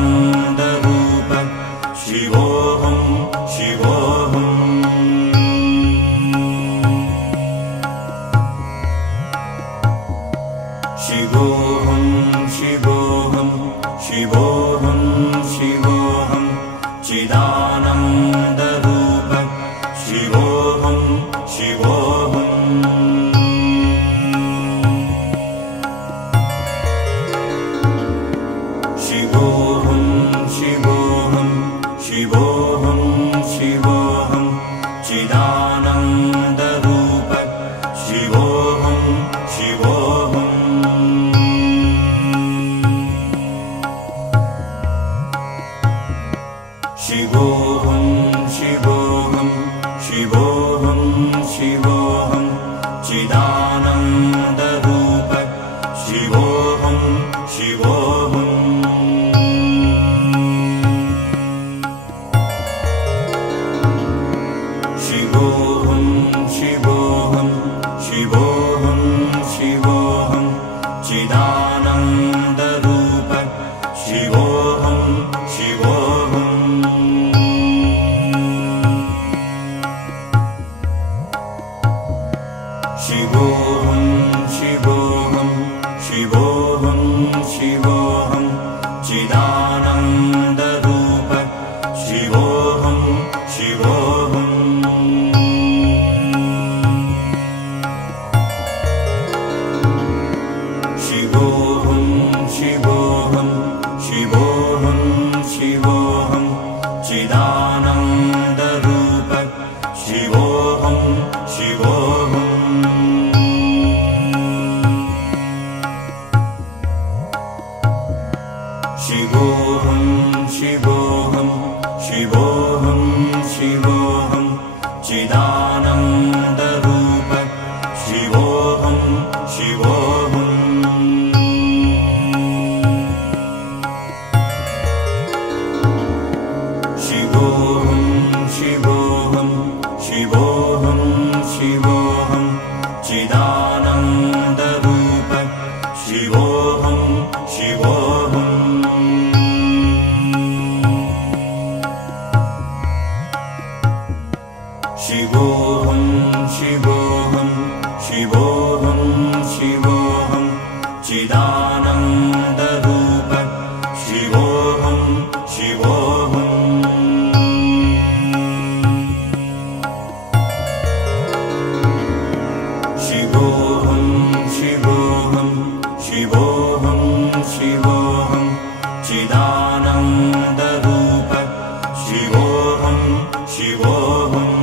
चिदानन्दरूप शिवोऽहं शिवोऽहम् शिवोऽहं शिवोऽहं शिवोऽहं शिवोऽहं चिदानन्दरूप शिवोऽहं शिवोऽहम् शिवोऽहं शिवोऽहं शिवोऽहं शिवोऽहं चिदानन्दरूप शिवोऽहं शिवोऽहम् शिवोऽहं शिवोऽहं शिवोऽहं शिवोऽहं चिदानन्दरूप शिवोऽहं शिवोऽहम् शिवोऽहं शिवोऽहं शिवोऽहं शिवोऽहं चिदानन्दरूप शिवोऽहं शिवोऽहम् शिवोऽहं शिवोऽहं शिवोऽहं शिवोऽहं चिदानन्दरूप शिवोऽहं शिवोऽहम् शिवोऽहं शिवोऽहं शिवोऽहं शिवोऽहं चिदानन्दरूप शिवोऽहं शिवोऽहम् शिवोऽहं शिवोऽहं शिवोऽहं शिवोऽहं चिदानन्दरूप शिवोऽहं शिवोऽहम् शिवोऽहं शिवोऽहं शिवोऽहं शिवोऽहं चिदानन्दरूप शिवोऽहं शिवोऽहम् शिवोऽहं शिवोऽहं शिवोऽहं शिवोऽहं चिदानन्दरूप शिवोऽहं शिवोऽहम् शिवोऽहं शिवोऽहं शिवोऽहं शिवोऽहं चिदानन्दरूप शिवोऽहं शिवोऽहम्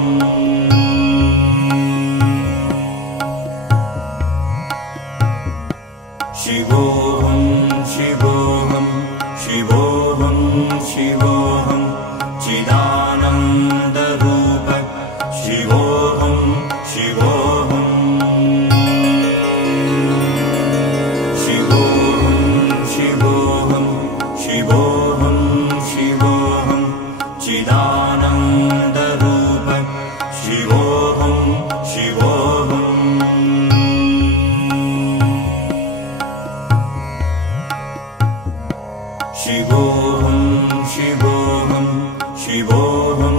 शिवोऽहं शिवोऽहं शिवोऽहं शिवोऽहं चिदानन्दरूप शिवोऽहं शिवोऽहम् शिवोऽहं शिवोऽहं शिवोऽहं शिवोऽहं चिदानन्दरूप शिवोऽहं शिवोऽहम् शिवोऽहं शिवोऽहं शिवोऽहं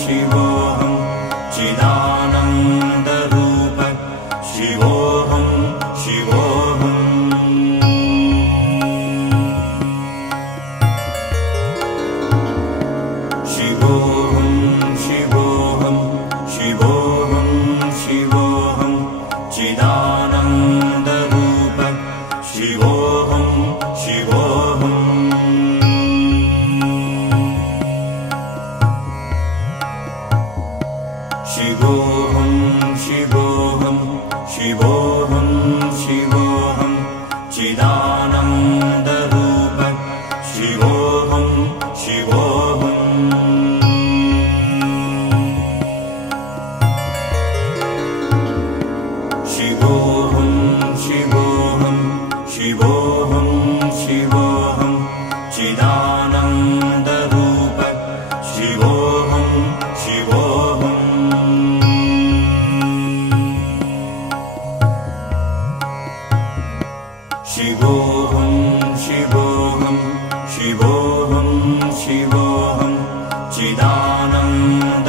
शिवोऽहं चिदानन्दरूप शिवोऽहं शिवोऽहम् शिवोऽहं शिवोऽहं शिवोऽहं शिवोऽहं चिदानन्दरूप शिवोऽहं शिवोऽहम् शिवोऽहं शिवोऽहं शिवोऽहं शिवोऽहं चिदानन्दरूप शिवोऽहं शिवोऽहम् शिवोऽहं शिवोऽहं शिवोऽहं शिवोऽहं चिदानन्दरूप शिवोऽहं शिवोऽहम् शिवोऽहं शिवोऽहं शिवोऽहं शिवोऽहं चिदानन्दरूप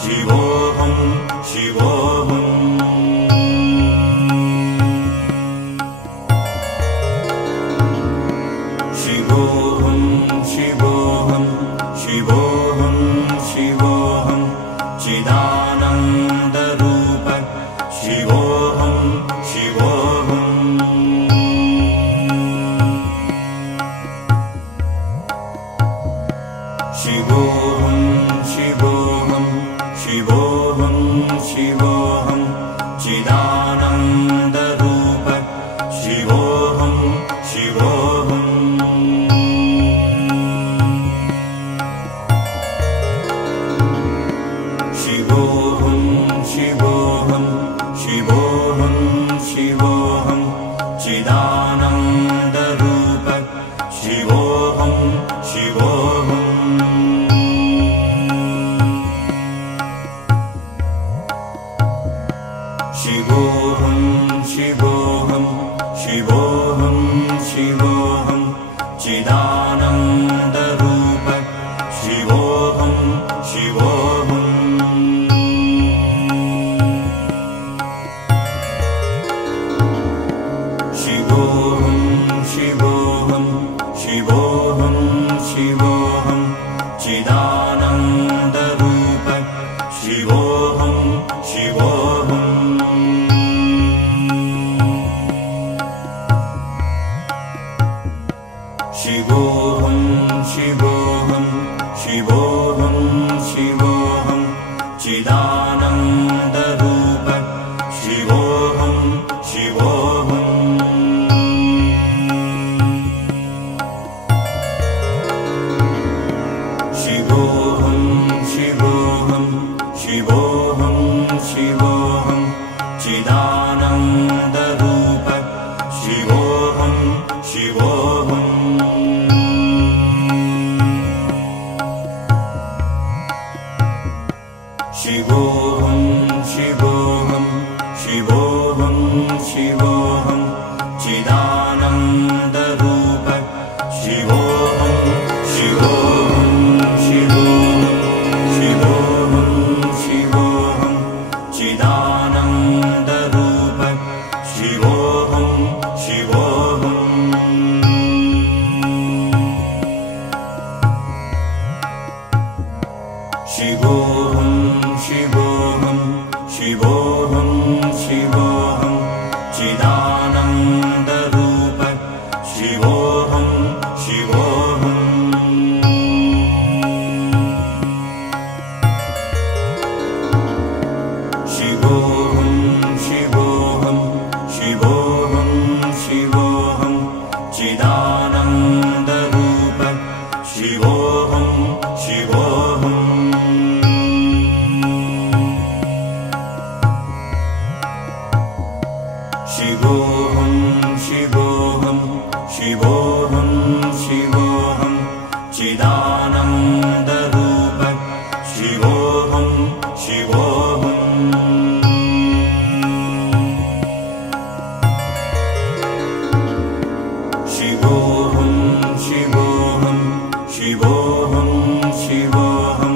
शिवोऽहं शिवोऽहम् शिवोऽहं शिवोऽहं शिवोऽहं शिवोऽहं चिदानन्दरूप शिवोऽहं शिवोऽहम् शिवोऽहं शिवोऽहं शिवोऽहं शिवोऽहं चिदानन्दरूप शिवोऽहं शिवोऽहम् शिवोऽहं शिवोऽहं शिवोऽहं शिवोऽहं चिदानन्दरूप शिवोऽहं शिवोऽहम् शिवोऽहं शिवोऽहं शिवोऽहं शिवोऽहं चिदानन्दरूप शिवोऽहं शिवोऽहम् शिवोऽहं शिवोऽहं शिवोऽहं शिवोऽहं चिदानन्दरूप शिवोऽहं शिवोऽहम् शिवोऽहं शिवोऽहं शिवोऽहं शिवोऽहं चिदानन्दरूप शिवोऽहं शिवोऽहम् शिवोऽहं शिवोऽहं शिवोऽहं शिवोऽहं चिदानन्दरूप शिवोऽहं शिवोऽहम् शिवोऽहं शिवोऽहं शिवोऽहं शिवोऽहं चिदानन्दरूप शिवोऽहं शिवोऽहं शिवोऽहं शिवोऽहं शिवोऽहं चिदानन्दरूप शिवोऽहं शिवोऽहम् शिवोऽहं शिवोऽहं शिवोऽहं शिवोऽहं चिदानन्दरूप शिवोऽहं शिवोऽहम् शिवोऽहं शिवोऽहं शिवोऽहं शिवोऽहं चिदानन्दरूप शिवोऽहं शिवोऽहम् शिवोऽहं शिवोऽहं शिवोऽहं शिवोऽहं चिदानन्दरूप शिवोऽहं शिवोऽहम् शिवोऽहं शिवोऽहं शिवोऽहं शिवोऽहं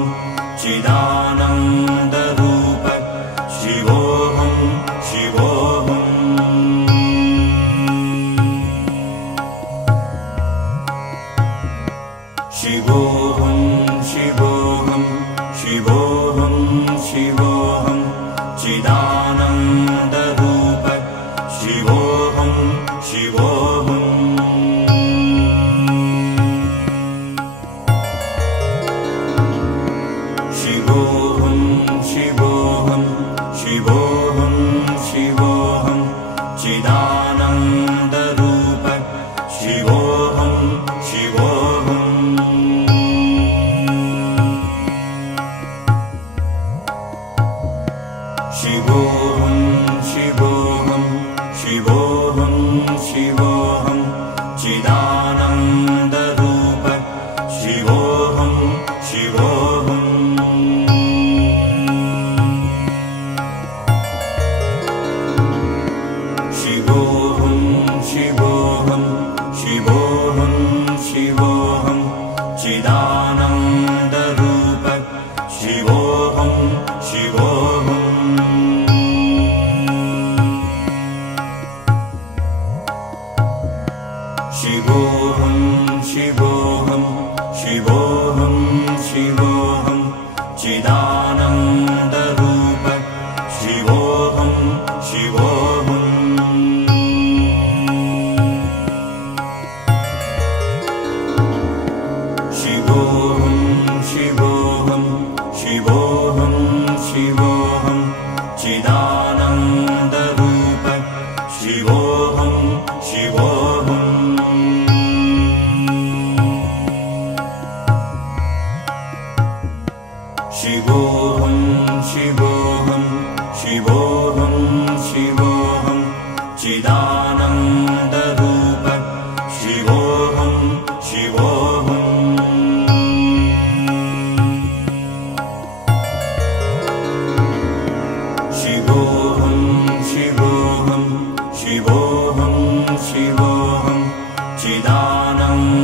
चिदानन्दरूप शिवोऽहं शिवोऽहम् शिवोऽहं शिवोऽहं शिवोऽहं शिवोऽहं चिदानन्दरूप शिवोऽहं शिवोऽहम् शिवोऽहं शिवोऽहं शिवोऽहं शिवोऽहं चिदानन्दरूप शिवोऽहं शिवोऽहम् शिवोऽहं शिवोऽहं शिवोऽहं चिदानन्दरूप शिवोऽहं शिवोऽहम् शिवोऽहं शिवोऽहं शिवोऽहं शिवोऽहं चिदानन्दरूप शिवोऽहं शिवोऽहम् शिवोऽहं शिवोऽहं शिवोऽहं शिवोऽहं चिदानन्दरूप शिवोऽहं शिवोऽहम् शिवोऽहं शिवोऽहं शिवोऽहं शिवोऽहं चिदानन्दरूप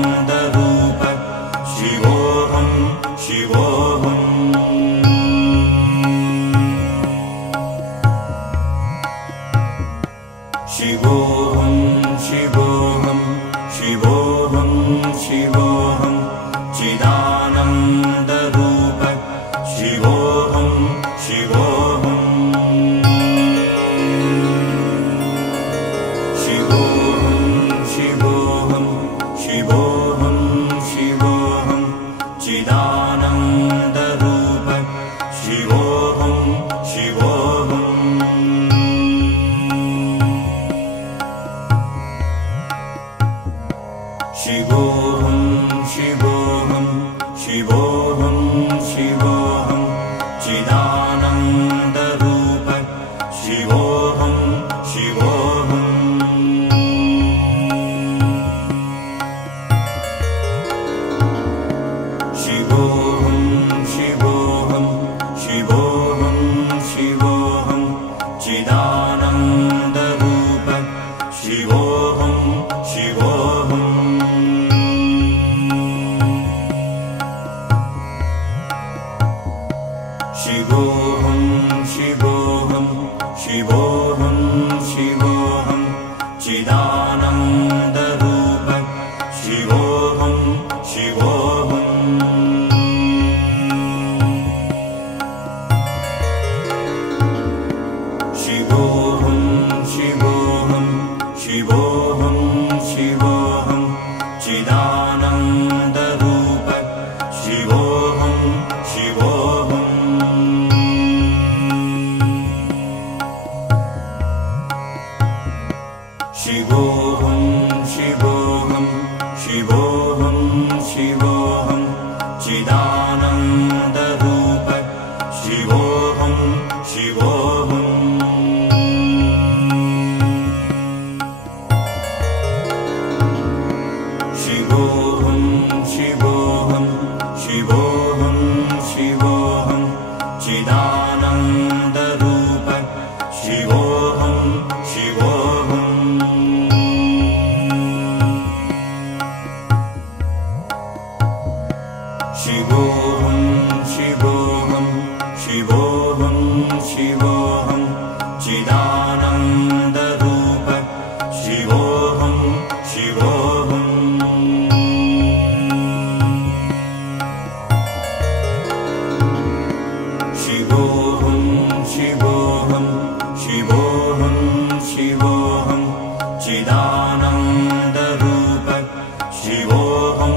शिवोऽहं शिवोऽहम् शिवोऽहं शिवोऽहं शिवोऽहं शिवोऽहं चिदानन्दरूप शिवोऽहं शिवोऽहम् शिवोऽहं शिवोऽहं शिवोऽहं शिवोऽहं चिदानन्दरूप शिवोऽहं शिवोऽहम् शिवोऽहं शिवोऽहं शिवोऽहं शिवोऽहं चिदानन्दरूप शिवोऽहं शिवोऽहम् शिवोऽहं शिवोऽहं शिवोऽहं शिवोऽहं चिदानन्दरूप शिवोऽहं शिवोऽहम् शिवोऽहं शिवोऽहं शिवोऽहं शिवोऽहं चिदानन्दरूप शिवोऽहं शिवोऽहम् शिवोऽहं शिवोऽहं शिवोऽहं शिवोऽहं चिदानन्दरूप शिवोऽहं शिवोऽहम् शिवोऽहं शिवोऽहं शिवोऽहं शिवोऽहं चिदानन्दरूप शिवोऽहं शिवोऽहम् शिवोऽहं शिवोऽहं शिवोऽहं शिवोऽहं चिदानन्दरूप शिवोऽहं शिवोऽहम् शिवोऽहं शिवोऽहं शिवोऽहं शिवोऽहं चिदानन्दरूप शिवोऽहं शिवोऽहम् शिवोऽहं शिवोऽहं शिवोऽहं शिवोऽहं चिदानन्दरूप शिवोऽहं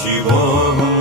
शिवोऽहम्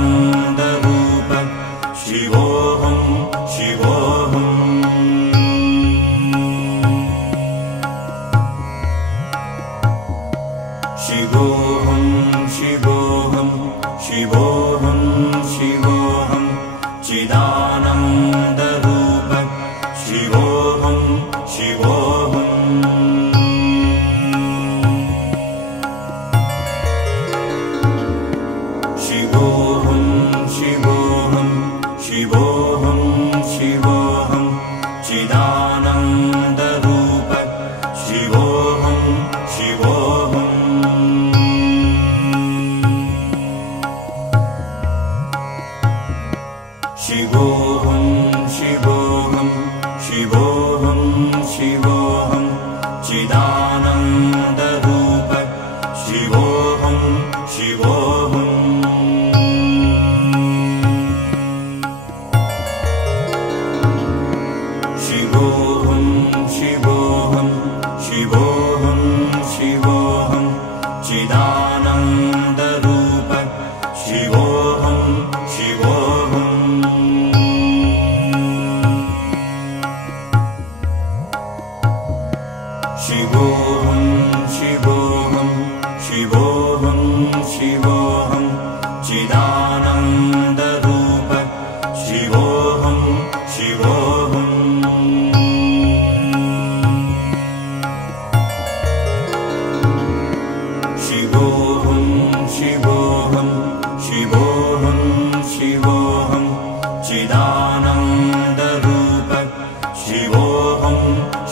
चिदानन्दरूप शिवोऽहं शिवोऽहम् शिवोऽहं शिवोऽहं शिवोऽहं शिवोऽहं चिदानन्दरूप शिवोऽहं शिवोऽहम् शिवोऽहं शिवोऽहं शिवोऽहं शिवोऽहं चिदानन्दरूप शिवोऽहं शिवोऽहम् शिवोऽहं शिवोऽहं शिवोऽहं शिवोऽहं चिदानन्दरूप शिवोऽहं शिवोऽहम् शिवोऽहं शिवोऽहं शिवोऽहं शिवोऽहं चिदानन्दरूप शिवोऽहं शिवोऽहम् शिवोऽहं शिवोऽहं शिवोऽहं शिवोऽहं चिदानन्दरूप शिवोऽहं शिवोऽहम् शिवोऽहं शिवोऽहं शिवोऽहं शिवोऽहं चिदानन्दरूप शिवोऽहं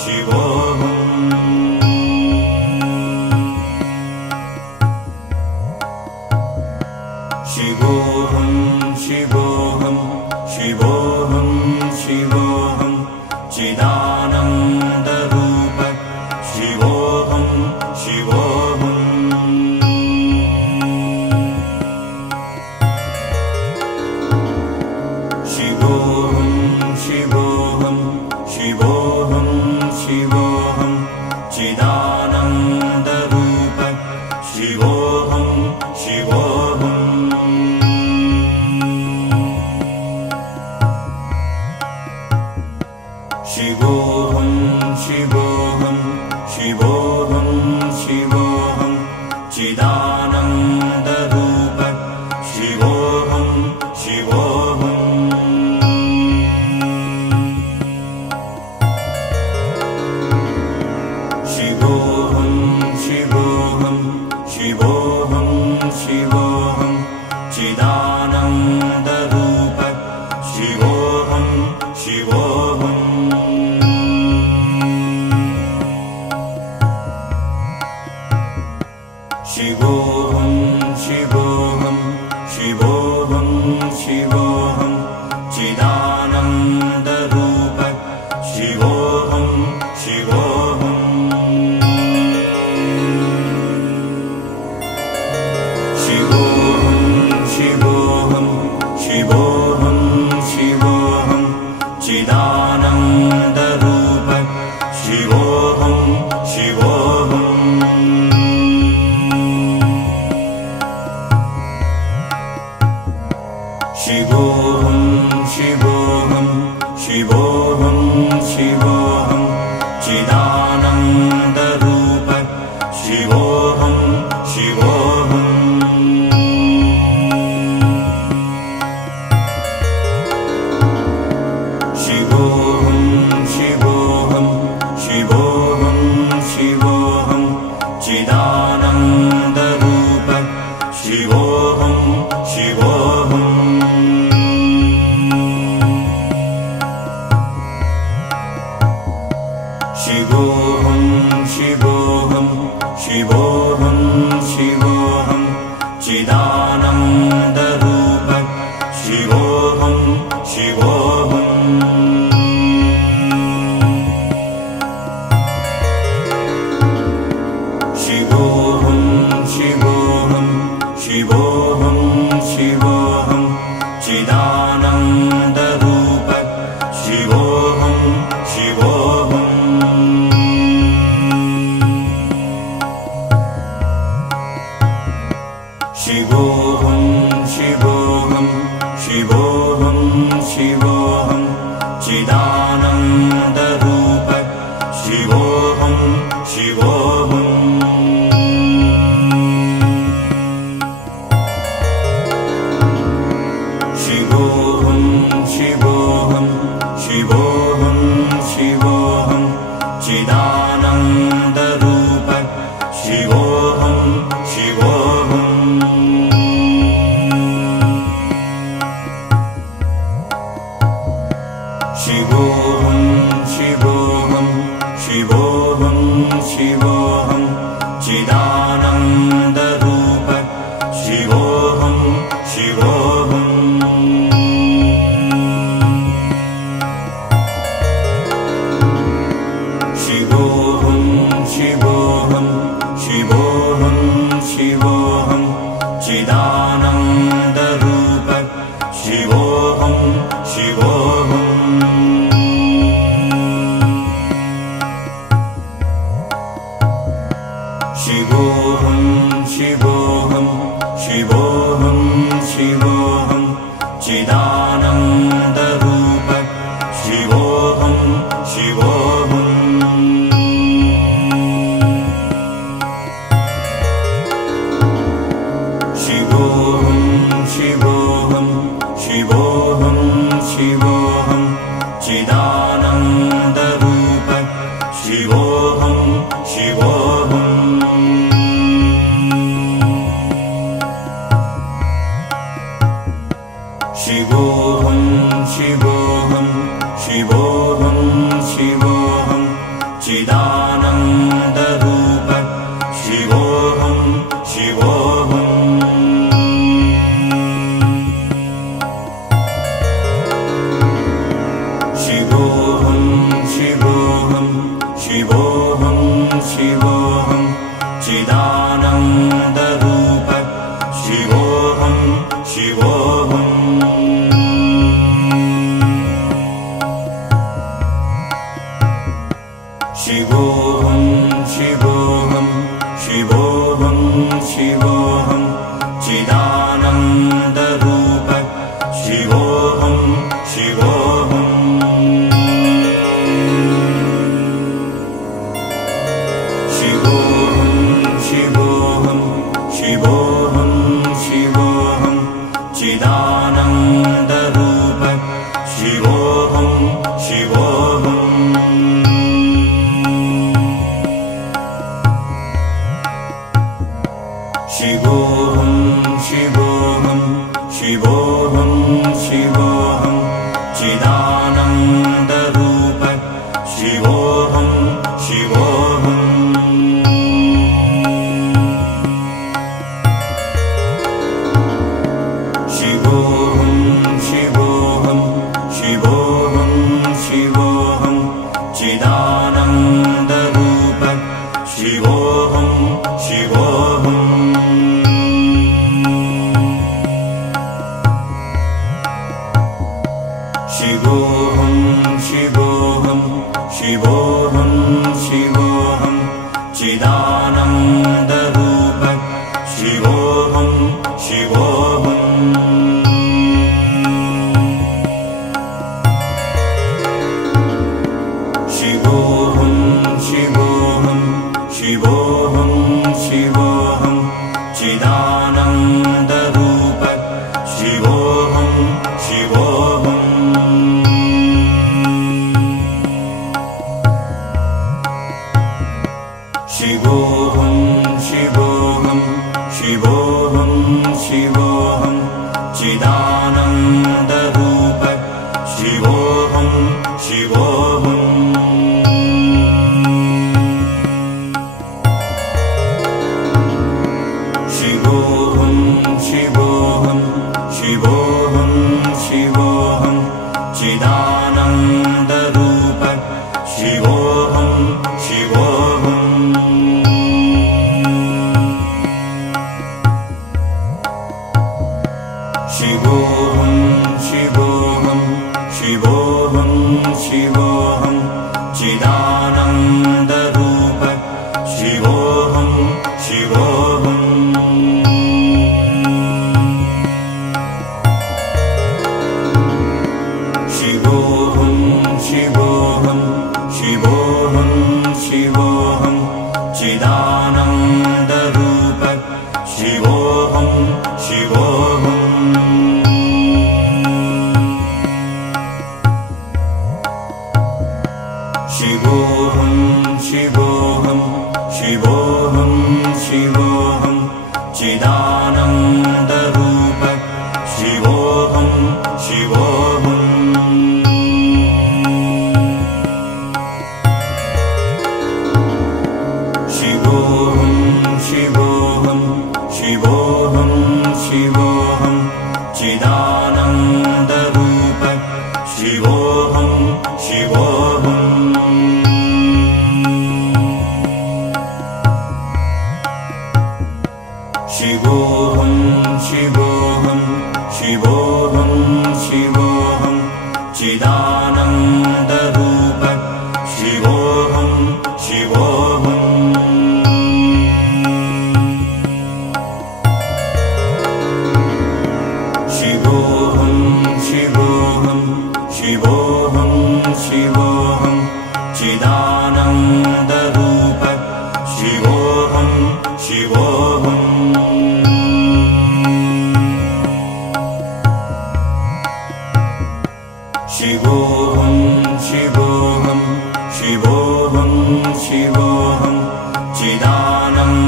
शिवोऽहम् शिवोऽहं शिवोऽहं शिवोऽहं शिवोऽहं चिदानन्दरूप शिवोऽहं शिवोऽहम् शिवोऽहं शिवोऽहं शिवोऽहं शिवोऽहं चिदानन्दरूप शिवोऽहं शिवोऽहम् शिवोऽहं शिवोऽहं शिवोऽहं शिवोऽहं चिदानन्दरूप शिवोऽहं शिवोऽहम् शिवोऽहं शिवोऽहं शिवोऽहं शिवोऽहं चिदानन्दरूप शिवोऽहं शिवोऽहम् शिवोऽहं शिवोऽहं शिवोऽहं शिवोऽहं चिदानन्दरूप शिवोऽहं शिवोऽहम् शिवोऽहं शिवोऽहं शिवोऽहं शिवोऽहं चिदानन्दरूप शिवोऽहं शिवोऽहम् शिवोऽहं शिवोऽहं शिवोऽहं शिवोऽहं चिदानन्दरूप शिवोऽहं शिवोऽहम् शिवोऽहं शिवोऽहं शिवोऽहं शिवोऽहं चिदानन्दरूप शिवोऽहं शिवोऽहम् शिवोऽहं शिवोऽहं शिवोऽहं चिदानन्दरूप शिवोऽहं शिवोऽहं शिवोऽहं शिवोऽहं शिवोऽहं शिवोऽहं चिदानन्दरूप शिवोऽहं शिवोऽहं शिवोऽहं शिवोऽहं शिवोऽहं शिवोऽहं चिदानन्दरूप शिवोऽहं शिवोऽहं शिवोऽहं शिवोऽहं शिवोऽहं शिवोऽहं चिदानन्दरूप शिवोऽहं शिवोऽहं शिवोऽहं शिवोऽहं शिवोऽहं शिवोऽहं चिदानन्दरूप शिवोऽहं शिवोऽहं शिवोऽहं शिवोऽहं शिवोऽहं शिवोऽहं चिदानन्दरूप शिवोऽहं शिवोऽहं शिवोऽहं शिवोऽहं शिवोऽहं शिवोऽहं चिदानन्दरूप शिवोऽहं शिवोऽहं शिवोऽहं शिवोऽहं शिवोऽहं शिवोऽहं चिदानन्दरूप शिवोऽहं शिवोऽहं शिवोऽहं शिवोऽहं शिवोऽहं शिवोऽहं चिदानन्दरूप शिवोऽहं शिवोऽहं शिवोऽहं शिवोऽहं शिवोऽहं शिवोऽहं चिदानन्दरूप शिवोऽहं शिवोऽहं शिवोऽहं शिवोऽहं शिवोऽहं शिवोऽहं चिदानन्दरूप शिवोऽहं शिवोऽहं शिवोऽहं शिवोऽहं शिवोऽहं शिवोऽहं चिदानन्दरूप शिवोऽहं शिवोऽहं शिवोऽहं शिवोऽहं शिवोऽहं शिवोऽहं चिदानन्दरूप शिवोऽहं शिवोऽहं शिवोऽहं शिवोऽहं शिवोऽहं शिवोऽहं चिदानन्दरूप शिवोऽहं शिवोऽहं शिवोऽहं शिवोऽहं शिवोऽहं शिवोऽहं चिदानन्दरूप शिवोऽहं शिवोऽहं शिवोऽहं शिवोऽहं शिवोऽहं शिवोऽहं चिदानन्दरूप शिवोऽहं शिवोऽहं शिवोऽहं शिवोऽहं शिवोऽहं शिवोऽहं चिदानन्दरूप शिवोऽहं शिवोऽहं शिवोऽहं शिवोऽहम् शिवोऽहं शिवोऽहं शिवोऽहं शिवोऽहं चिदानन्दरूप शिवोऽहं शिवोऽहम् शिवोऽहं शिवोऽहं शिवोऽहं शिवोऽहं चिदानन्दरूप शिवोऽहं शिवोऽहम् शिवोऽहं शिवोऽहं शिवोऽहं शिवोऽहं चिदानन्दरूप शिवोऽहं शिवोऽहम् शिवोऽहं शिवोऽहं शिवोऽहं शिवोऽहं चिदानन्दरूप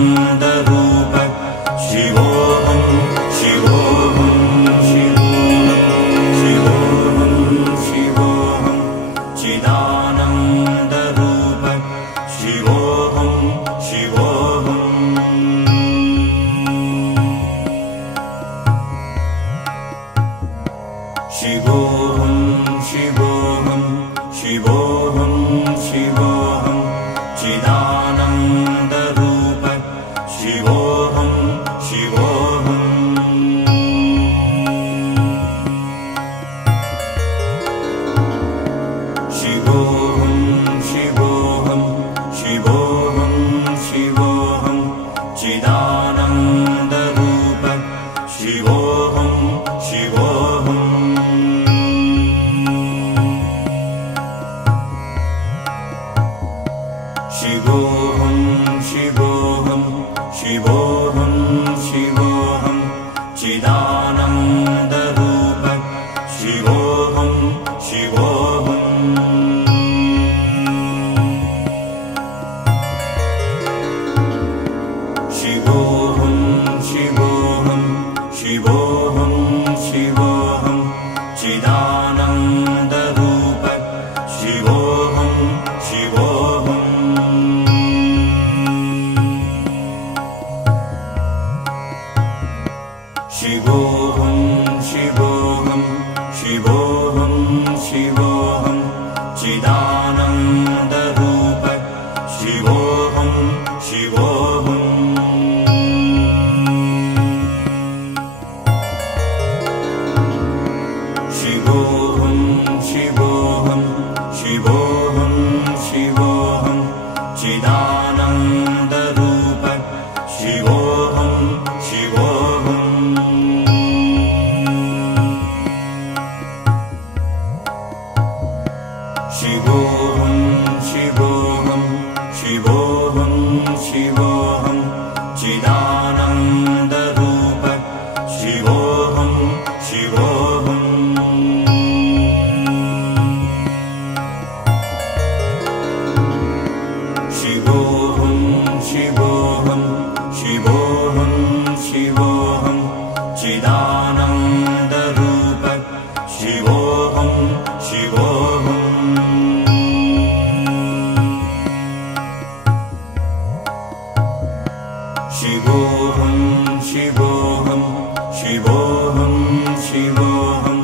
शिवोऽहं शिवोऽहं शिवोऽहं शिवोऽहं चिदानन्दरूप शिवोऽहं शिवोऽहम् शिवोऽहं शिवोऽहं शिवोऽहं शिवोऽहं चिदानन्दरूप शिवोऽहं शिवोऽहम् शिवोऽहं शिवोऽहं शिवोऽहं शिवोऽहं चिदानन्दरूप शिवोऽहं शिवोऽहम् शिवोऽहं शिवोऽहं शिवोऽहं शिवोऽहं चिदानन्दरूप शिवोऽहं शिवोऽहम् शिवोऽहं शिवोऽहं शिवोऽहं शिवोऽहं चिदानन्दरूप शिवोऽहं शिवोऽहम् शिवोऽहं शिवोऽहं शिवोऽहं शिवोऽहं चिदानन्दरूप शिवोऽहं शिवोऽहम् शिवोऽहं शिवोऽहं शिवोऽहं शिवोऽहं चिदानन्दरूप शिवोऽहं शिवोऽहम् शिवोऽहं शिवोऽहं शिवोऽहं शिवोऽहं चिदानन्दरूप शिवोऽहं शिवोऽहम् शिवोऽहं शिवोऽहं शिवोऽहं शिवोऽहं चिदानन्दरूप शिवोऽहं शिवोऽहम् शिवोऽहं शिवोऽहं शिवोऽहं शिवोऽहं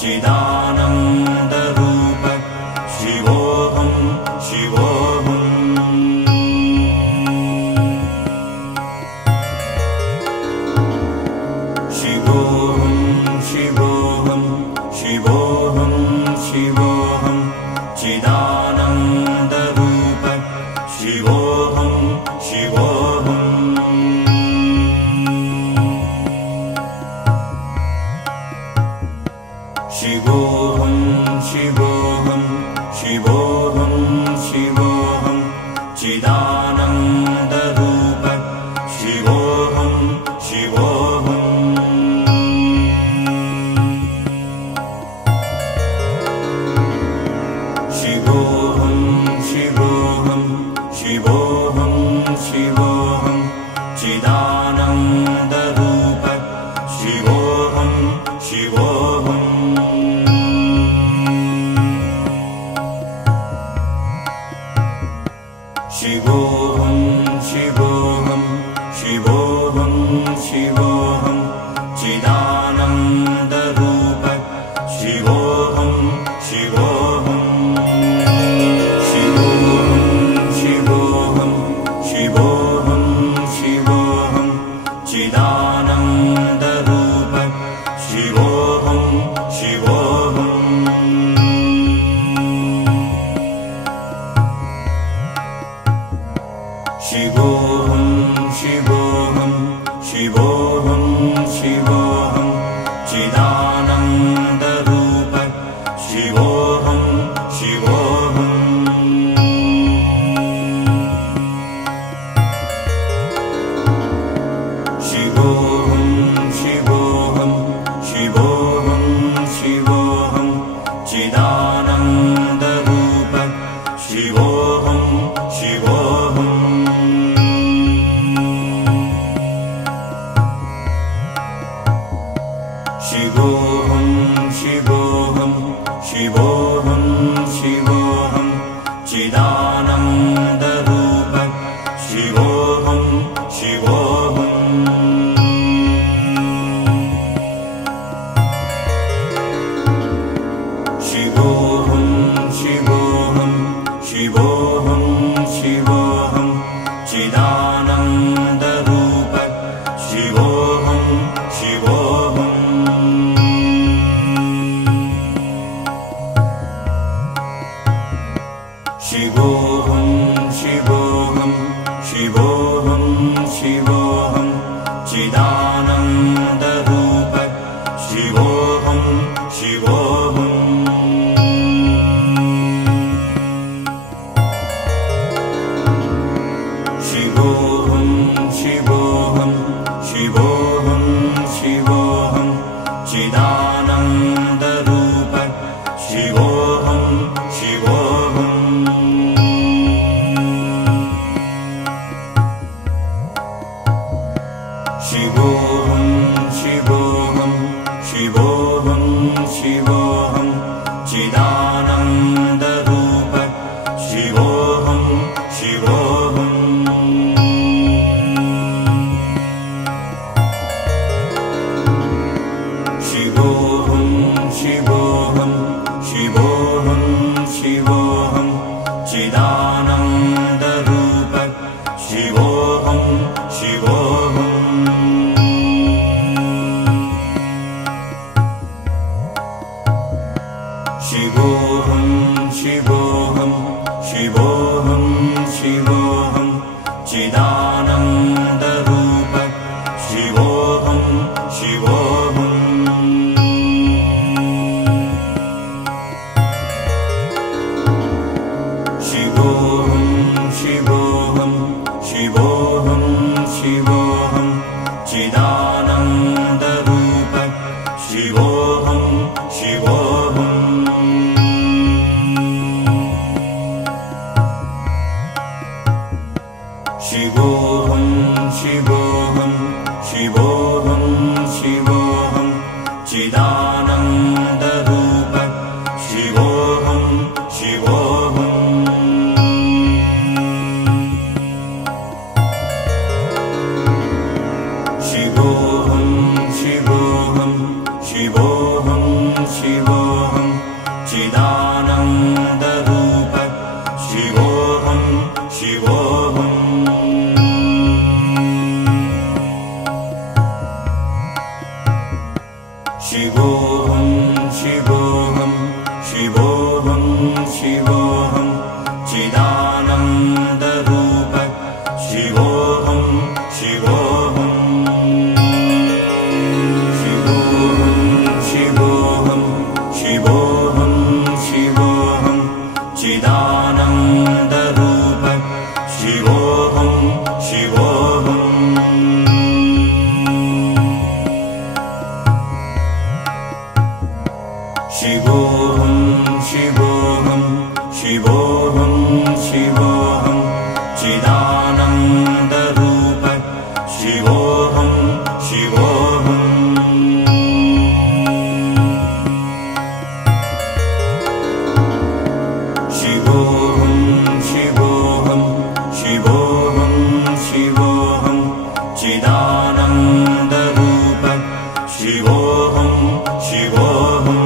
चिदानन्दरूप शिवोऽहं शिवोऽहम् शिवोऽहं शिवोऽहं शिवोऽहं शिवोऽहं चिदानन्दरूप शिवोऽहं शिवोऽहम् शिवोऽहं शिवोऽहं शिवोऽहं शिवोऽहं चिदानन्दरूप शिवोऽहं शिवोऽहम् शिवोऽहं शिवोऽहं शिवोऽहं शिवोऽहं चिदानन्दरूप शिवोऽहं शिवोऽहम् शिवोऽहं शिवोऽहं शिवोऽहं शिवोऽहं शिवोऽहं चिदानन्दरूप शिवोऽहं शिवोऽहं शिवोऽहं शिवोऽहं शिवोऽहं शिवोऽहं चिदानन्दरूप शिवोऽहं शिवोऽहं शिवोऽहं शिवोऽहं शिवोऽहं शिवोऽहं चिदानन्दरूप शिवोऽहं शिवोऽहं शिवोऽहं शिवोऽहं शिवोऽहं शिवोऽहं चिदानन्दरूप शिवोऽहं शिवोऽहं शिवोऽहं शिवोऽहं शिवोऽहं शिवोऽहं चिदानन्दरूप शिवोऽहं शिवोऽहं शिवोऽहं शिवोऽहं शिवोऽहं शिवोऽहं चिदानन्दरूप शिवोऽहं शिवोऽहं शिवोऽहं शिवोऽहं शिवोऽहं शिवोऽहं चिदानन्दरूप शिवोऽहं शिवोऽहं शिवोऽहं शिवोऽहं शिवोऽहं शिवोऽहं चिदानन्दरूप शिवोऽहं शिवोऽहं शिवोऽहं शिवोऽहं शिवोऽहं शिवोऽहं चिदानन्दरूप शिवोऽहं शिवोऽहं शिवोऽहं शिवोऽहं शिवोऽहं शिवोऽहं चिदानन्दरूप शिवोऽहं शिवोऽहं शिवोऽहं शिवोऽहं शिवोऽहं शिवोऽहं चिदानन्दरूप शिवोऽहं शिवोऽहं शिवोऽहं शिवोऽहं शिवोऽहं शिवोऽहं चिदानन्दरूप शिवोऽहं शिवोऽहं शिवोऽहं शिवोऽहं शिवोऽहं शिवोऽहं चिदानन्दरूप शिवोऽहं शिवोऽहं शिवोऽहं शिवोऽहं शिवोऽहं शिवोऽहं चिदानन्दरूप शिवोऽहं शिवोऽहं शिवोऽहं शिवोऽहं शिवोऽहं शिवोऽहं चिदानन्दरूप शिवोऽहं शिवोऽहं शिवोऽहं शिवोऽहं शिवोऽहं शिवोऽहं चिदानन्दरूप शिवोऽहं शिवोऽहं शिवोऽहं शिवोऽहं शिवोऽहं शिवोऽहं चिदानन्दरूप शिवोऽहं शिवोऽहं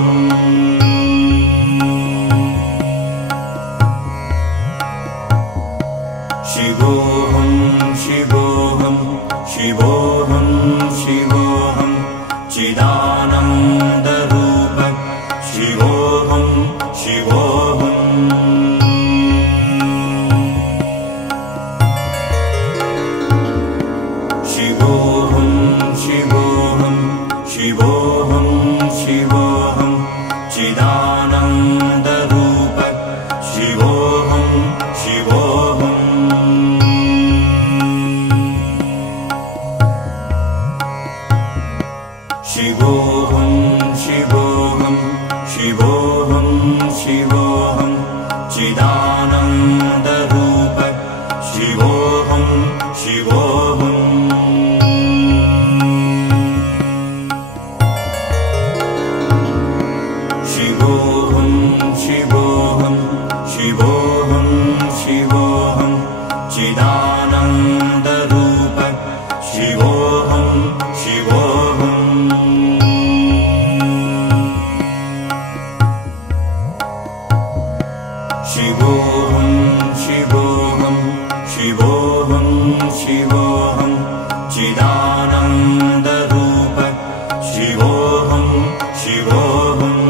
शिवोऽहम्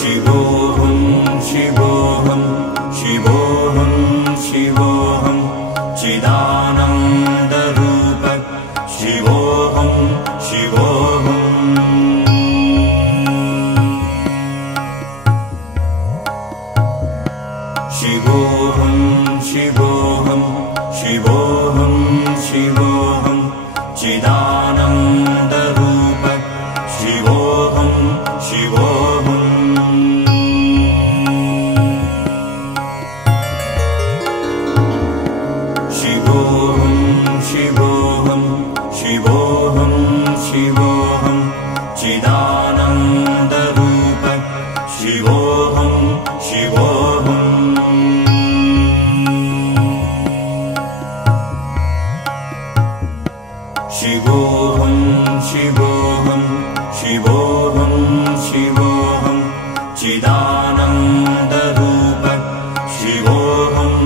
शिवोऽहम् शिवोऽहम् शिवोऽहम् शिवोऽहम् चिदानन्दरूप शिवोऽहम् शिवोऽहम् शिवोऽहम् शिवोऽहम् शिवोऽहम् शिवोऽहम् चिदानन्दरूप शिवोऽहम् शिवोऽहम् शिवोऽहम् शिवोऽहम् शिवोऽहम् शिवोऽहम् चिदानन्दरूप शिवोऽहम् शिवोऽहम् शिवोऽहम् शिवोऽहम् शिवोऽहम् शिवोऽहम् चिदानन्दरूप शिवोऽहम्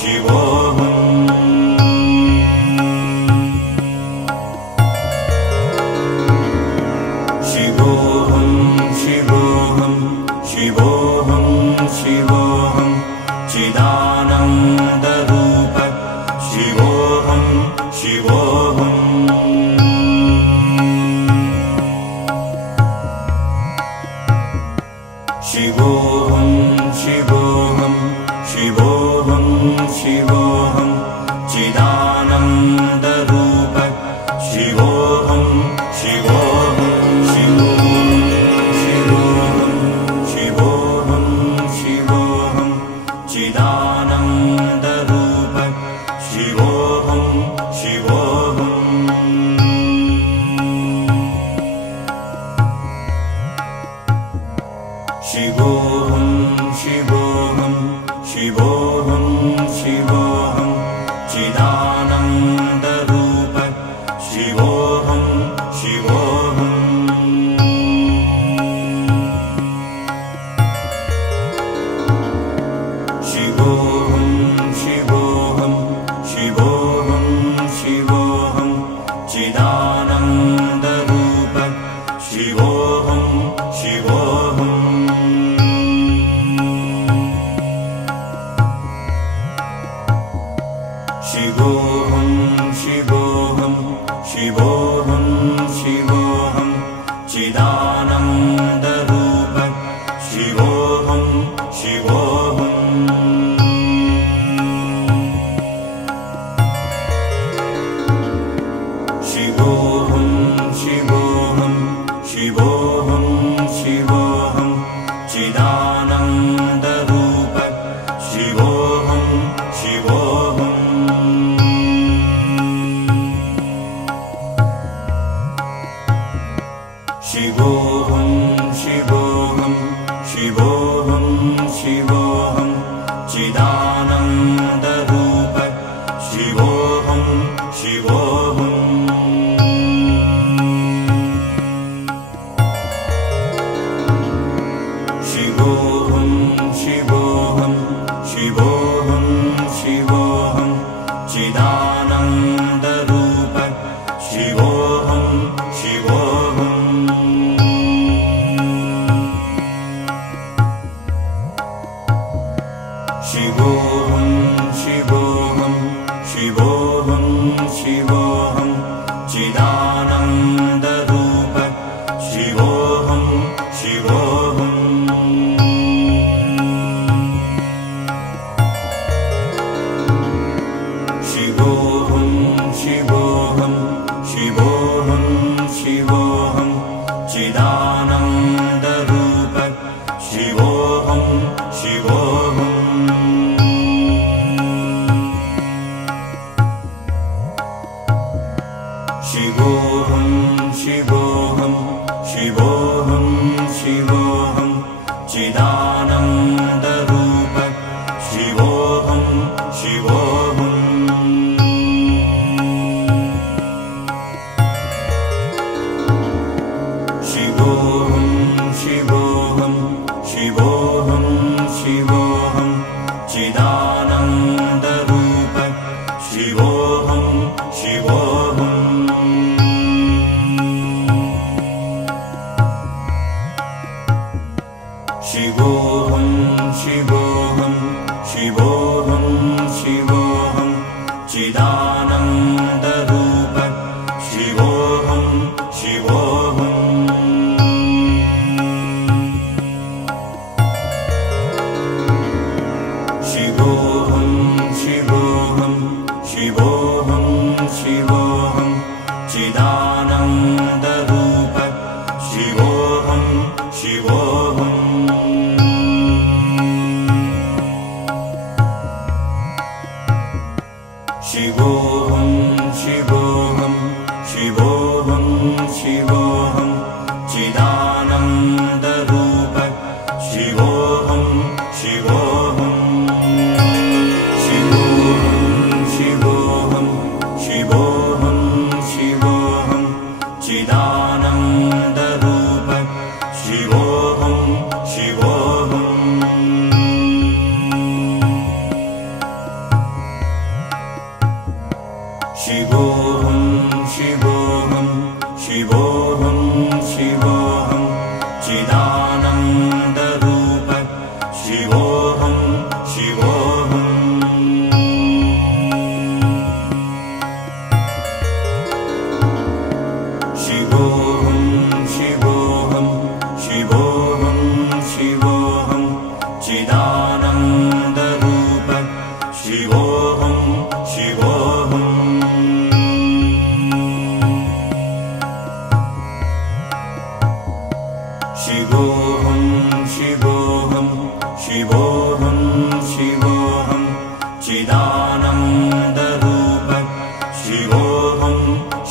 शिवोऽहम् शिवोऽहम् शिवोऽहम् शिवोऽहम् शिवोऽहम् चिदानन्दरूप शिवोऽहम् शिवोऽहम् शिवोऽहम् शिवोऽहम् शिवोऽहम् शिवोऽहम् चिदानन्दरूप शिवोऽहम् शिवोऽहम् शिवोऽहम् शिवोऽहम् शिवोऽहम् चिदानन्दरूप शिवोऽहम् शिवोऽहम् शिवोऽहम् शिवोऽहम् शिवोऽहम् शिवोऽहम् चिदानन्दरूप शिवोऽहम् शिवोऽहम् शिवोऽहम् शिवोऽहम् शिवोऽहम् शिवोऽहम् चिदानन्दरूप शिवोऽहम् शिवोऽहम् शिवोऽहम् शिवोऽहम् शिवोऽहम् शिवोऽहम् चिदानन्दरूप शिवोऽहम् शिवोऽहम् शिवोऽहम् शिवोऽहम् शिवोऽहम् शिवोऽहम् चिदानन्दरूप शिवोऽहम् शिवोऽहम् शिवोऽहम् शिवोऽहम् शिवोऽहम् शिवोऽहम् चिदानन्दरूप शिवोऽहम् शिवोऽहम् शिवोऽहम् शिवोऽहम् शिवोऽहम् शिवोऽहम् चिदानन्दरूप शिवोऽहम् शिवोऽहम् शिवोऽहम् शिवोऽहम् शिवोऽहम् शिवोऽहम् चिदानन्दरूप शिवोऽहम् शिवोऽहम् शिवोऽहम् शिवोऽहम् शिवोऽहम् शिवोऽहम् चिदानन्दरूप शिवोऽहम् शिवोऽहम् शिवोऽहम् शिवोऽहम् शिवोऽहम् शिवोऽहम् चिदानन्दरूप शिवोऽहम् शिवोऽहम् शिवोऽहम् शिवोऽहम् शिवोऽहम् शिवोऽहम् चिदानन्दरूप शिवोऽहम् शिवोऽहम्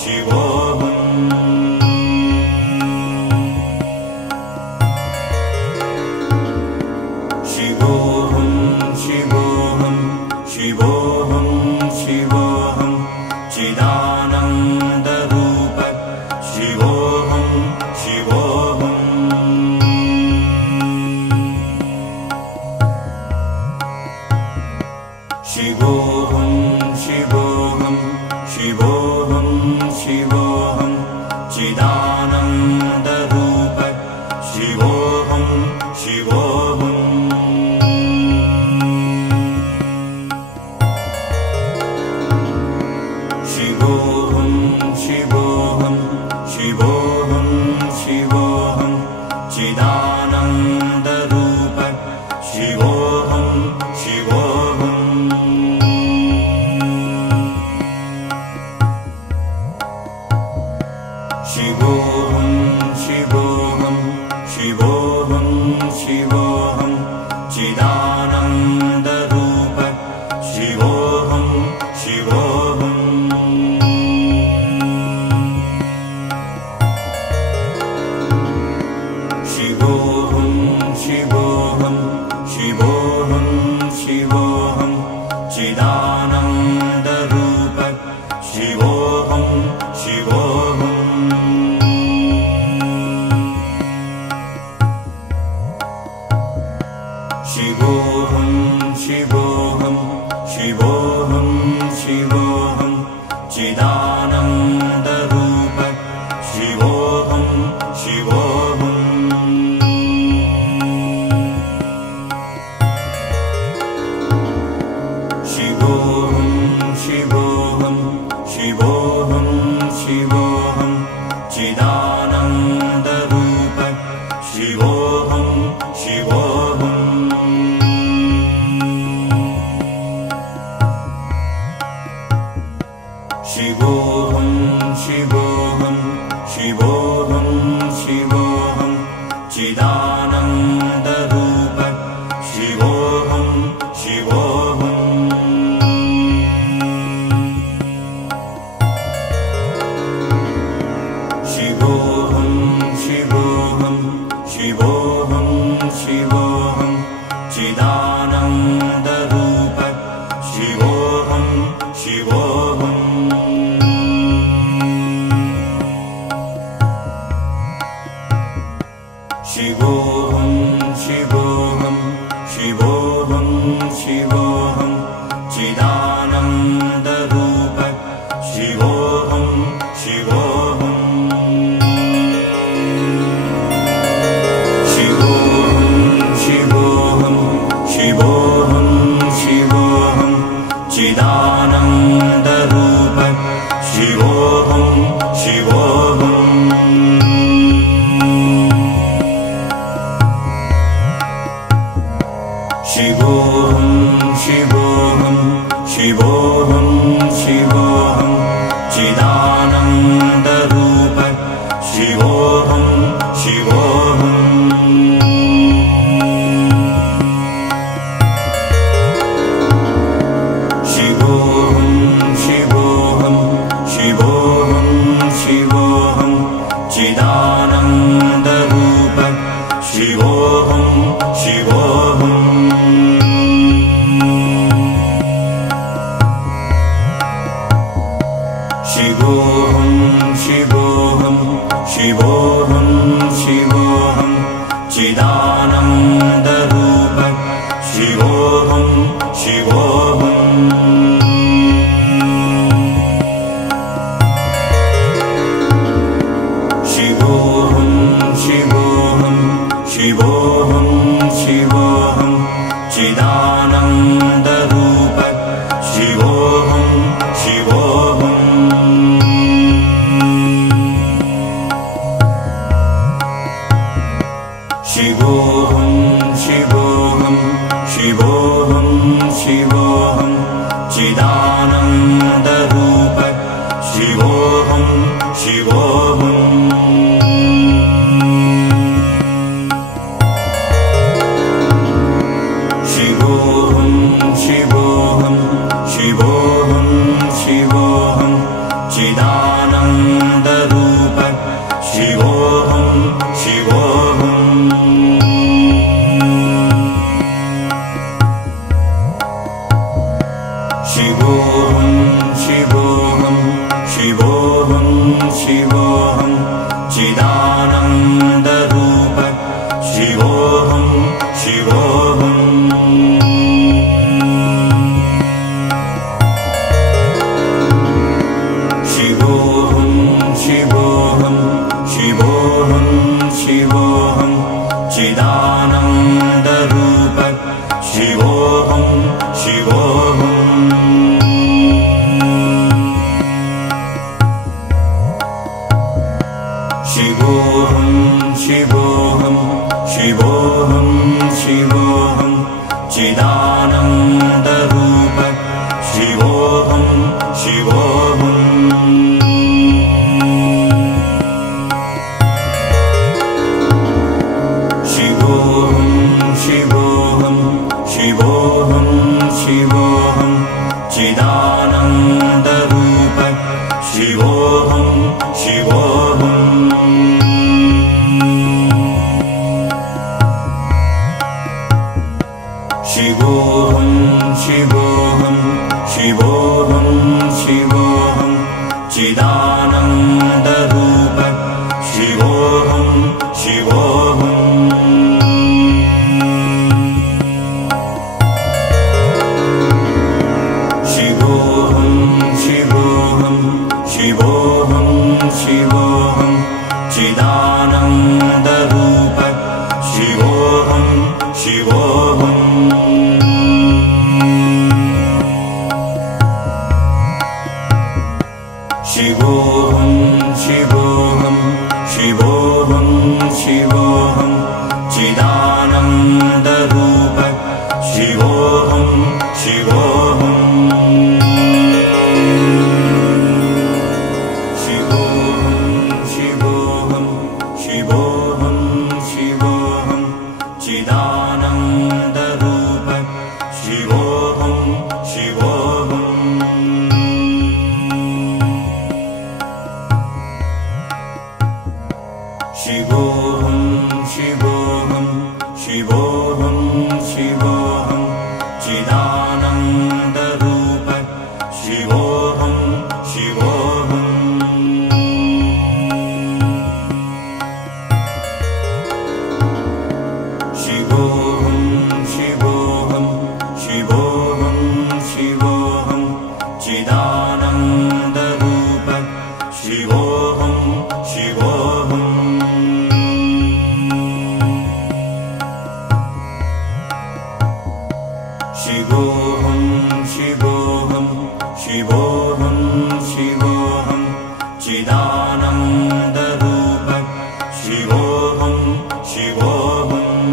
शिवोऽहम् शिवोऽहम् शिवोऽहम् शिवोऽहम् शिवोऽहम् चिदानन्दरूप शिवोऽहम् शिवोऽहम् शिवोऽहम् शिवोऽहम् शिवोऽहम् शिवोऽहम् चिदानन्दरूप शिवोऽहम् शिवोऽहम् शिवोऽहम् शिवोऽहम् शिवोऽहम् शिवोऽहम् चिदानन्दरूप शिवोऽहम् शिवोऽहम् शिवोऽहम् शिवोऽहम् शिवोऽहम् शिवोऽहम् चिदानन्दरूप शिवोऽहम् शिवोऽहम् शिवोऽहम् शिवोऽहम् शिवोऽहम् शिवोऽहम् चिदानन्दरूप शिवोऽहम् शिवोऽहम् शिवोऽहम् शिवोऽहम् शिवोऽहम् शिवोऽहम् चिदानन्दरूप शिवोऽहम् शिवोऽहम् शिवोऽहम् शिवोऽहम् शिवोऽहम् शिवोऽहम् चिदानन्दरूप शिवोऽहम् शिवोऽहम् शिवोऽहम् शिवोऽहम् शिवोऽहम् शिवोऽहम् चिदानन्दरूप शिवोऽहम् शिवोऽहम् शिवोऽहम् शिवोऽहम् शिवोऽहम् शिवोऽहम् चिदानन्दरूप शिवोऽहम् शिवोऽहम् शिवोऽहम् शिवोऽहम् शिवोऽहम् शिवोऽहम् चिदानन्दरूप शिवोऽहम् शिवोऽहम् शिवोऽहम् शिवोऽहम् शिवोऽहम् चिदानन्दरूप शिवोऽहम् शिवोऽहम् शिवोऽहम् शिवोऽहम् शिवोऽहम् शिवोऽहम् चिदानन्दरूप शिवोऽहम् शिवोऽहम् शिवोऽहम् शिवोऽहम् शिवोऽहम् शिवोऽहम् चिदानन्दरूप शिवोऽहम् शिवोऽहम् शिवोऽहम् शिवोऽहम् शिवोऽहम् शिवोऽहम् चिदानन्दरूप शिवोऽहम् शिवोऽहम् शिवोऽहम् शिवोऽहम् शिवोऽहम् शिवोऽहम् चिदानन्दरूप शिवोऽहम् शिवोऽहम् शिवोऽहम् शिवोऽहम् शिवोऽहम् शिवोऽहम् चिदानन्दरूप शिवोऽहम् शिवोऽहम् शिवोऽहम् शिवोऽहम् शिवोऽहम् शिवोऽहम् चिदानन्दरूप शिवोऽहं चिदानन्दरूप शिवोऽहं शिवोऽहम् शिवोऽहं शिवोऽहं शिवोऽहं शिवोऽहं चिदानन्दरूप शिवोऽहं शिवोऽहम् शिवोऽहं शिवोऽहं शिवोऽहं शिवोऽहं चिदानन्दरूप शिवोऽहं शिवोऽहम् शिवोऽहं शिवोऽहं शिवोऽहं शिवोऽहं चिदानन्दरूप शिवोऽहं शिवोऽहम् शिवोऽहं शिवोऽहं शिवोऽहं शिवोऽहं चिदानन्दरूप शिवोऽहं शिवोऽहम् शिवोऽहं शिवोऽहं शिवोऽहं शिवोऽहं चिदानन्दरूप शिवोऽहं शिवोऽहम् शिवोऽहं शिवोऽहं शिवोऽहं शिवोऽहं चिदानन्दरूप शिवोऽहं शिवोऽहम् शिवोऽहं शिवोऽहं शिवोऽहं शिवोऽहं चिदानन्दरूप शिवोऽहं शिवोऽहम् शिवोऽहं शिवोऽहं शिवोऽहं शिवोऽहं चिदानन्दरूप शिवोऽहं शिवोऽहम् शिवोऽहं शिवोऽहं शिवोऽहं शिवोऽहं चिदानन्दरूप शिवोऽहं शिवोऽहम् शिवोऽहं शिवोऽहं शिवोऽहं शिवोऽहं चिदानन्दरूप शिवोऽहं शिवोऽहम्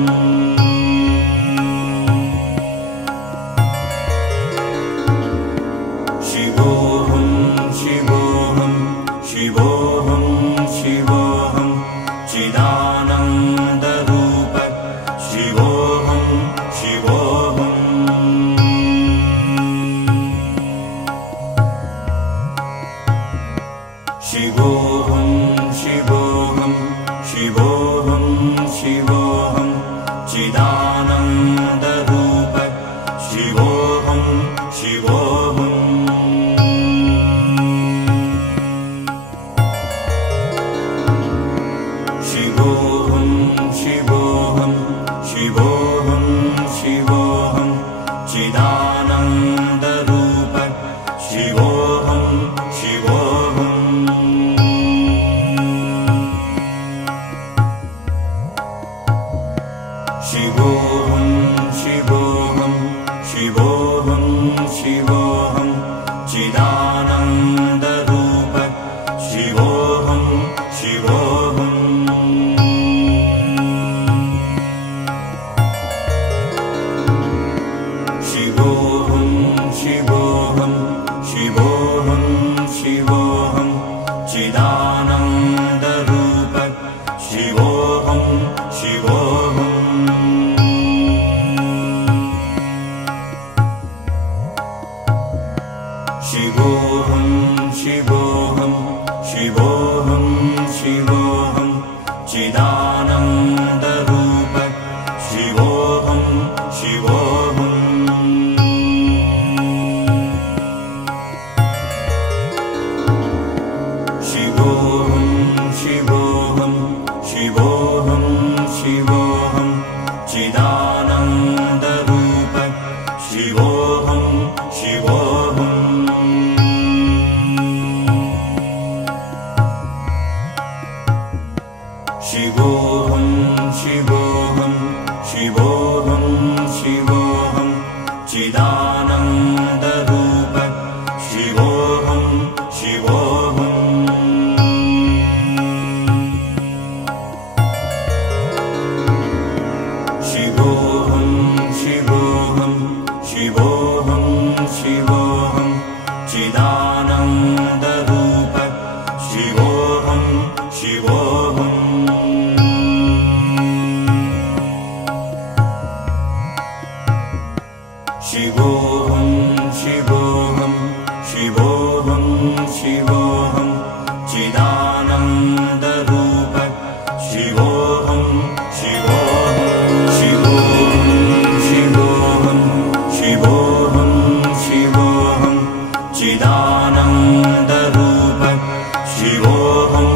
शिवोऽहं शिवोऽहं शिवोऽहं शिवोऽहं चिदानन्दरूप शिवोऽहं शिवोऽहम् शिवोऽहं शिवोऽहं शिवोऽहं शिवोऽहं चिदानन्दरूप शिवोऽहं शिवोऽहम् शिवोऽहं शिवोऽहं शिवोऽहं शिवोऽहं चिदानन्दरूप शिवोऽहं शिवोऽहम् शिवोऽहं शिवोऽहं शिवोऽहं शिवोऽहं चिदानन्दरूप शिवोऽहं शिवोऽहम् शिवोऽहं शिवोऽहं शिवोऽहं शिवोऽहं चिदानन्दरूप शिवोऽहं शिवोऽहम् शिवोऽहं शिवोऽहं शिवोऽहं शिवोऽहं शिवोऽहं शिवोऽहं शिवोऽहं शिवोऽहं चिदानन्दरूप शिवोऽहं शिवोऽहम् शिवोऽहं शिवोऽहं शिवोऽहं शिवोऽहं चिदानन्दरूप शिवोऽहं शिवोऽहम् शिवोऽहं शिवोऽहं शिवोऽहं शिवोऽहं चिदानन्दरूप शिवोऽहं शिवोऽहम् शिवोऽहं शिवोऽहं शिवोऽहं शिवोऽहं चिदानन्दरूप शिवोऽहं शिवोऽहं शिवोऽहं शिवोऽहं शिवोऽहं चिदानन्दरूप शिवोऽहं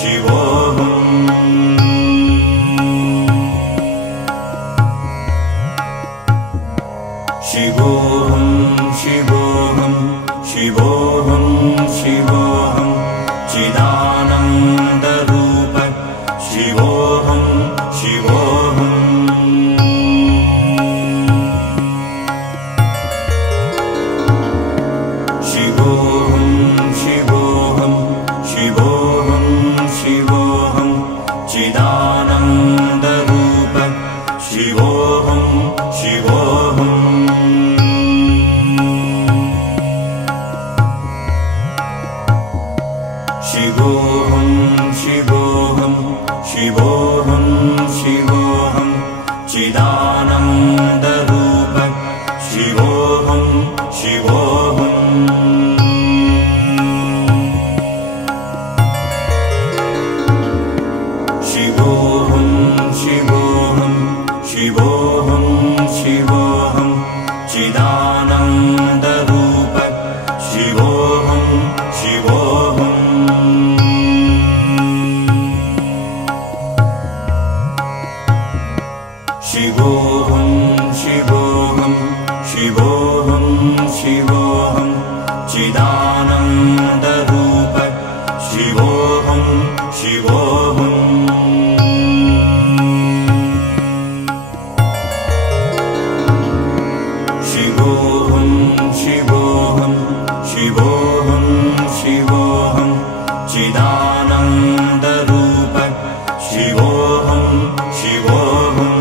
शिवोऽहम् शिवोऽहं शिवोऽहं शिवोऽहं शिवोऽहं चिदानन्दरूप शिवोऽहं शिवोऽहम् शिवोऽहं शिवोऽहं शिवोऽहं शिवोऽहं चिदानन्दरूप शिवोऽहं शिवोऽहम् शिवोऽहं शिवोऽहं शिवोऽहं शिवोऽहं चिदानन्दरूप शिवोऽहं शिवोऽहम् शिवोऽहं शिवोऽहं शिवोऽहं शिवोऽहं चिदानन्दरूप शिवोऽहं शिवोऽहम् शिवोऽहं शिवोऽहं शिवोऽहं शिवोऽहं चिदानन्दरूप शिवोऽहं शिवोऽहम् शिवोऽहं शिवोऽहं शिवोऽहं शिवोऽहं चिदानन्दरूप शिवोऽहं शिवोऽहम्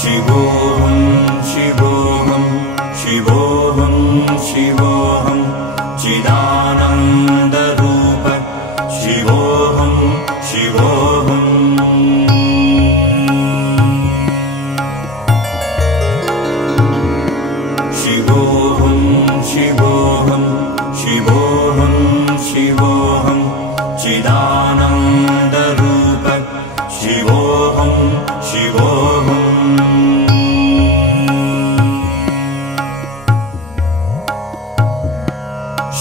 शिवोऽहं शिवोऽहं शिवोऽहं शिवोऽहं चिदानन्दरूप शिवोऽहं शिवोऽहम् शिवोऽहं शिवोऽहं शिवोऽहं शिवोऽहं चिदानन्दरूप शिवोऽहं शिवोऽहम्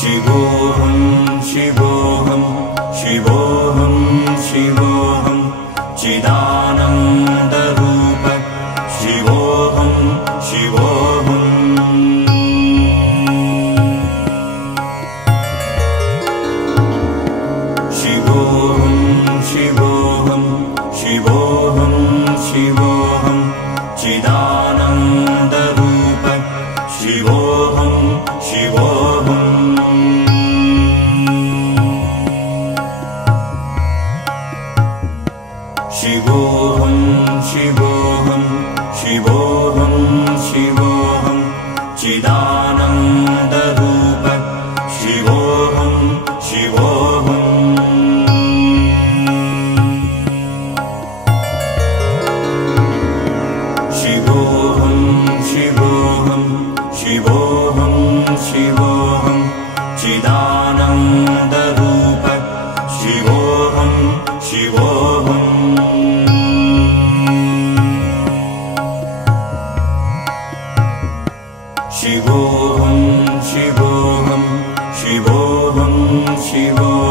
शिवोऽहं शिवोऽहं शिवोऽहं शिवोऽहं चिदानन्दरूप शिवोऽहं शिवोऽहम् शिवोऽहं शिवोऽहं शिवोऽहं शिवोऽहं चिदानन्दरूप शिवोऽहं शिवोऽहम् शिवोऽहं शिवोऽहं शिवोऽहं शिवोऽहं चिदानन्दरूप शिवोऽहं शिवोऽहम् शिवोऽहं शिवोऽहं शिवोऽहं शिवोऽहं चिदानन्दरूप शिवोऽहं शिवोऽहम् शिवोऽहं शिवोऽहं शिवोऽहं शिवोऽहं